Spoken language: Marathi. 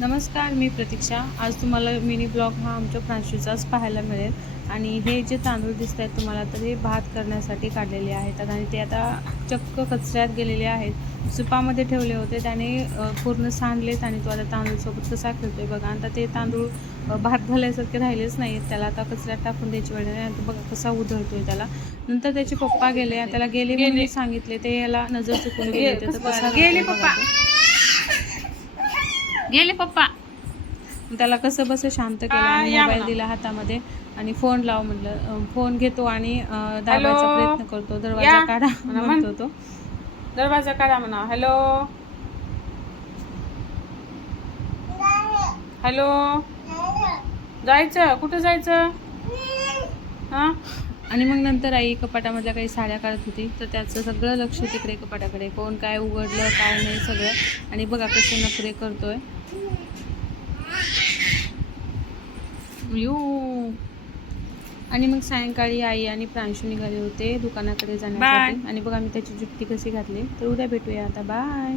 नमस्कार, मी प्रतीक्षा. आज तुम्हाला मिनी ब्लॉग हा आमच्या फ्रान्सचाच पाहायला मिळेल. आणि हे जे तांदूळ दिसत आहेत तुम्हाला, तर हे भात करण्यासाठी काढलेले आहेत आणि ते आता चक्क कचऱ्यात गेलेले आहेत. सुपामध्ये ठेवले होते, त्याने पूर्ण सांडलेत आणि तो आता तांदूळसोबत कसा खेळतोय बघा. आता ते तांदूळ भात झाल्यासारखे राहिलेच नाहीत, त्याला आता कचऱ्यात टाकून द्यायची वेळ नाही. आता बघा कसा उधळतोय त्याला. नंतर त्याचे पप्पा गेले, त्याला गेले म्हणून मी सांगितले, ते याला नजर चुकून गेले होते, तर कसा गेले पप्पा, गेले पप्पा. त्याला कसं बस शांत केलं आणि मोबाईल दिला हातामध्ये आणि फोन लाव म्हटलं. फोन घेतो आणि दाबायचा प्रयत्न करतो. दरवाजा काढा म्हणतो तो. दरवाजा काढा म्हणा. हॅलो हॅलो, जायचं कुठं जायचं हा? आणि मग नंतर आई कपाटामधल्या काही साड्या काढत होती, तर त्याचं सगळं लक्ष तिकडे कपाटाकडे, कोण काय उघडलं काय नाही सगळं. आणि बघा कसे नखरे करतोय. आणि मग सायंकाळी आई आणि प्रांशू निघाले होते दुकानाकडे जाण्यासाठी. आणि बघा मी त्याची जुत्ती कशी घातली. तर उद्या भेटूया आता. बाय.